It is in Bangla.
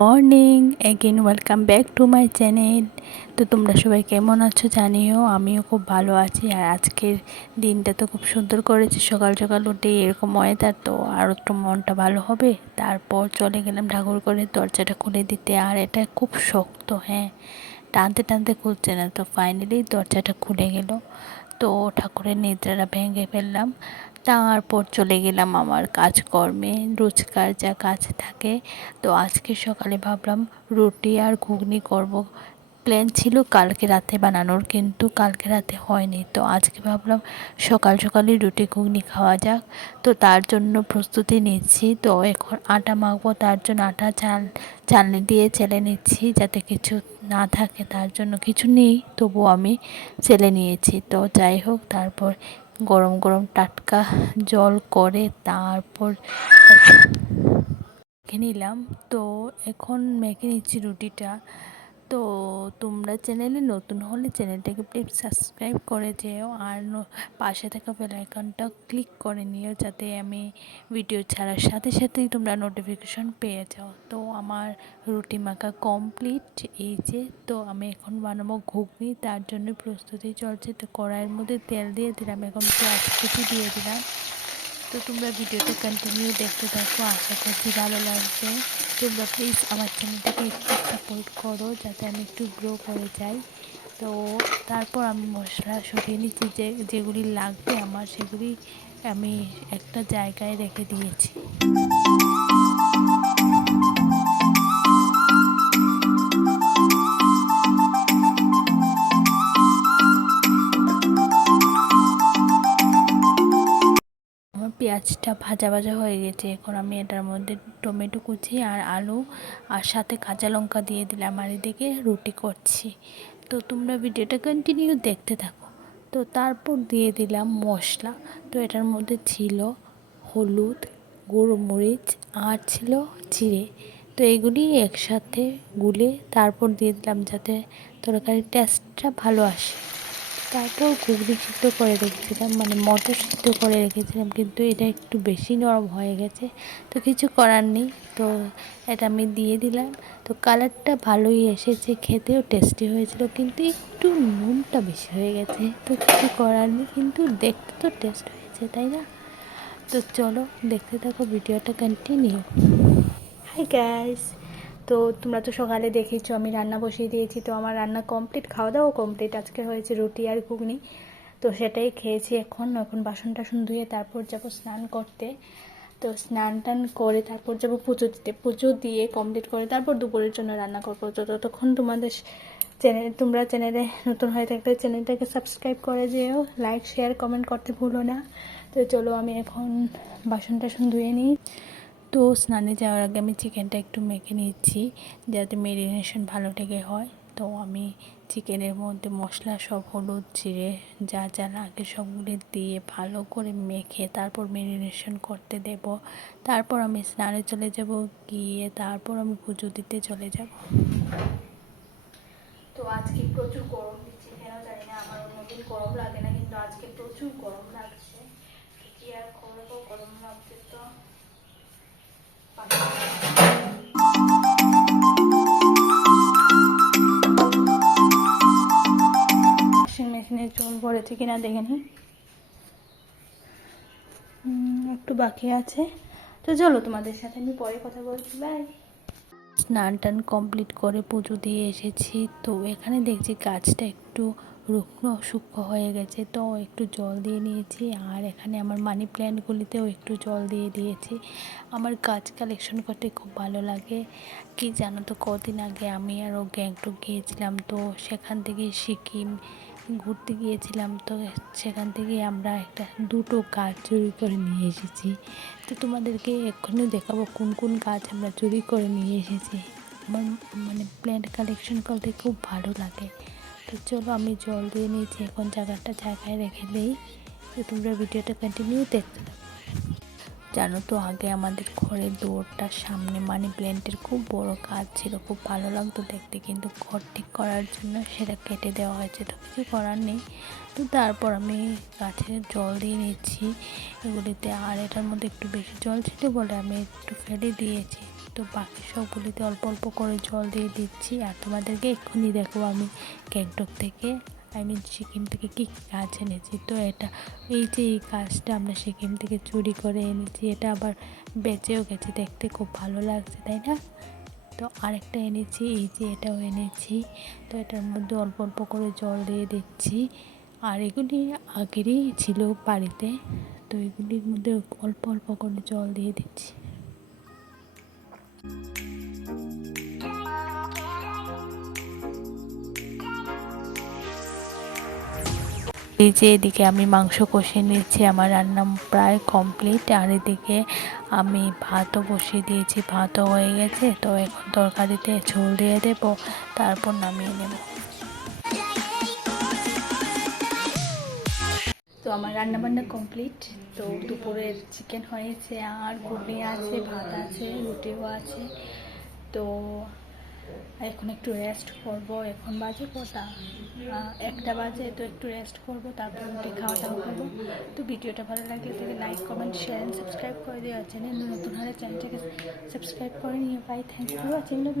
Morning. Again welcome back to my channel তো তোমরা সবাই কেমন আছো জানিও, আমিও খুব ভালো আছি। আর আজকের দিনটা তো খুব সুন্দর করেছে, সকাল সকাল উঠে এরকম ওয়েদার তো আর একটু মনটা ভালো হবে। তারপর চলে গেলাম ঠাকুর করে দরজাটা খুলে দিতে। আর এটা খুব শক্ত হ্যাঁ টানতে টানতে খুলছে না। তো ফাইনালি দরজাটা খুলে গেল। তো ঠাকুরের নিদ্রাটা ভেঙে ফেললাম। তারপর চলে গেলাম আমার কাজকর্মে। রোজকার যা কাজ থাকে। তো আজকে সকালে ভাবলাম রুটি আর ঘুগনি করব। প্ল্যান ছিল কালকে রাতে বানানোর, কিন্তু কালকে রাতে হয়নি। তো আজকে ভাবলাম সকাল সকালই রুটি ঘুগনি খাওয়া যাক। তো তার জন্য প্রস্তুতি নিচ্ছি। তো এখন আটা মাখবো, তার জন্য আটা, চাল, চালনি দিয়ে চেলে নিচ্ছি যাতে কিছু না থাকে। তার জন্য কিছু নেই, তবু আমি চেলে নিয়েছি। তো যাই হোক, তারপর গরম গরম টাটকা জল করে তারপর নিলাম। তো এখন মেখে নিচ্ছি রুটিটা। তো তোমরা চ্যানেলে নতুন হলে চ্যানেলটাকে প্লিজ সাবস্ক্রাইব করে যেও আর পাশে থাকা বেলাইকনটা ক্লিক করে নিও যাতে আমি ভিডিও ছাড়ার সাথে সাথেই তোমরা নোটিফিকেশন পেয়ে যাও। তো আমার রুটি মাখা কমপ্লিট, এই যে, তো আমি এখন বানাবো ঘুগনি, তার জন্য প্রস্তুতি চলছে। তো কড়াইয়ের মধ্যে তেল দিয়ে দিলাম, এখন পেঁয়াজ কুচি দিয়ে দিলাম। তো তোমরা ভিডিওটা কন্টিনিউ দেখতে থাকো, আশা করছি ভালো লাগবে। তোমরা প্লিজ আমার চ্যানেলটাকে একটু সাপোর্ট করো, যাতে আমি একটু গ্রো করে যাই। তো তারপর আমি মশলা সরিয়ে নিচ্ছি, যে, যেগুলি লাগবে আমার, সেগুলি আমি একটা জায়গায় রেখে দিয়েছি। পেঁয়াজটা ভাজা ভাজা হয়ে গেছে। এখন আমি এটার মধ্যে টমেটো কুচি আর আলু আর সাথে কাঁচা লঙ্কা দিয়ে দিলাম আর এদিকে রুটি করছি। তো তোমরা ভিডিওটা কন্টিনিউ দেখতে থাকো। তো তারপর দিয়ে দিলাম মশলা। তো এটার মধ্যে ছিল হলুদ মরিচ আর ছিল জিরে। তো এগুলি একসাথে গুলে তারপর দিয়ে দিলাম যাতে তরকারির টেস্টটা ভালো আসে। তারপর ঘুগনি সিদ্ধ করে রেখেছিলাম মানে মটর সিদ্ধ করে রেখেছিলাম, কিন্তু এটা একটু বেশি নরম হয়ে গেছে, তো কিছু করার নেই, তো এটা আমি দিয়ে দিলাম। তো কালারটা ভালোই এসেছে, খেতেও টেস্টি হয়েছিল, কিন্তু একটু নুনটা বেশি হয়ে গেছে, তো কিছু করার নেই, কিন্তু দেখতে তো টেস্ট হয়েছে, তাই না? তো চলো দেখতে থাকো, ভিডিওটা কন্টিনিউ হাই গ্যাস তো তোমরা তো সকালে দেখেছ আমি রান্না বসিয়ে দিয়েছি। তো আমার রান্না কমপ্লিট খাওয়া দাওয়া কমপ্লিট আজকে হয়েছে রুটি আর ঘুগনি। তো সেটাই খেয়েছি এখন। এখন বাসন টাসন ধুয়ে তারপর যাব স্নান করতে। তো স্নান টান করে তারপর যাব পুজো দিতে। পুজো দিয়ে কমপ্লিট করে তারপর দুপুরের জন্য রান্না করব। তো ততক্ষণ তোমাদের চ্যানেল তোমরা চ্যানেলে নতুন হয়ে থাকলে চ্যানেলটাকে সাবস্ক্রাইব করে যেও। লাইক শেয়ার কমেন্ট করতে ভুলো না। তো চলো আমি এখন বাসন টাসন ধুয়ে নিই। তো স্নানে যাওয়ার আগে আমি চিকেনটা একটু মেখে নিচ্ছি, যাতে মেরিনেশন ভালো লেগে হয়। তো আমি চিকেনের মধ্যে মশলা সব হলুদ, জিরে, যা যা লাগে সবগুলি দিয়ে ভালো করে মেখে তারপর মেরিনেশন করতে দেব। তারপর আমি স্নানে চলে যাব, গিয়ে তারপর আমি পুজো দিতে চলে যাব। তো আজকে প্রচুর গরম কেন জানি না, আমার অন্যদিন গরম লাগে না, কিন্তু আজকে প্রচুর গরম লাগছে। কি আর করব, গরম লাগছে তো। কিনা দেখে নিই একটু বাকি আছে। তো চলো তোমাদের সাথে আমি পরে কথা বলছি বাই স্নান টান কমপ্লিট করে পুজো দিয়ে এসেছি। তো এখানে দেখছি গাছটা একটু রুগ্ন সূক্ষ্ম হয়ে গেছে, তো একটু জল দিয়ে নিয়েছি। আর এখানে আমার মানি প্ল্যান্টগুলিতেও একটু জল দিয়ে দিয়েছি। আমার গাছ কালেকশন করতে খুব ভালো লাগে। কি জানো তো, কদিন আগে আমি আরও গ্যাংটক গিয়েছিলাম, তো সেখান থেকে সিকিম ঘুরতে গিয়েছিলাম, তো সেখান থেকে আমরা একটা দুটো গাছ চুরি করে নিয়ে এসেছি। তো তোমাদেরকে এক্ষুনি দেখাবো কোন কোন গাছ আমরা চুরি করে নিয়ে এসেছি। আমার মানে প্ল্যান্ট কালেকশন করতে খুব ভালো লাগে। তো চলো আমি জল দিয়ে নিয়েছি, এখন জায়গাটা জায়গায় রেখে দিই। তো তোমরা ভিডিওটা কন্টিনিউ দেখতে থাকো। জানো তো আগে আমাদের ঘরের দৌড়টার সামনে, মানি প্ল্যান্টের খুব বড় কাজ ছিল, খুব ভালো লাগতো দেখতে, কিন্তু ঘর ঠিক করার জন্য সেটা কেটে দেওয়া হয়েছে, তো কিছু করার নেই। তো তারপর আমি গাছে জল দিয়ে নিচ্ছি এগুলিতে আর এটার মধ্যে একটু বেশি জল ছিল বলে আমি একটু ফেলে দিয়েছি। তো বাকি সবগুলিতে অল্প অল্প করে জল দিয়ে দিচ্ছি, আর তোমাদেরকে এক্ষুনি দেখো আমি গ্যাংটক থেকে আই মিন সিকিম থেকে কী কী গাছ এনেছি? তো এটা, এই যে এই গাছটা আমরা সিকিম থেকে চুরি করে এনেছি, এটা আবার বেঁচেও গেছে, দেখতে খুব ভালো লাগছে, তাই না? তো আরেকটা এনেছি, এই যে এটাও এনেছি। তো এটার মধ্যে অল্প অল্প করে জল দিয়ে দিচ্ছি। আর এগুলি আগেরই ছিল বাড়িতে, তো এগুলির মধ্যে অল্প অল্প করে জল দিয়ে দিচ্ছি। এই যে এদিকে আমি মাংস কষে নিচ্ছি, আমার রান্না প্রায় কমপ্লিট আর এদিকে আমি ভাতও বসিয়ে দিয়েছি, ভাতও হয়ে গেছে। তো এখন তরকারিতে ঝোল দিয়ে দেবো, তারপর নামিয়ে নেব। তো আমার রান্না বান্না কমপ্লিট তো দুপুরের চিকেন হয়েছে, আর ঘুগনি আছে, ভাত আছে, রুটিও আছে। তো এখন একটু রেস্ট করব, এখন বাজে কটা? একটা বাজে, তো একটু রেস্ট করব, তারপর উঠে খাওয়া দাওয়া করব। তো ভিডিওটা ভালো লাগে তাহলে like comment share and subscribe করে দেওয়া চ্যানেল নতুন হলে চ্যানেলটাকে সাবস্ক্রাইব করে নিয়ে বাই থ্যাংক ইউ আছেন লাভ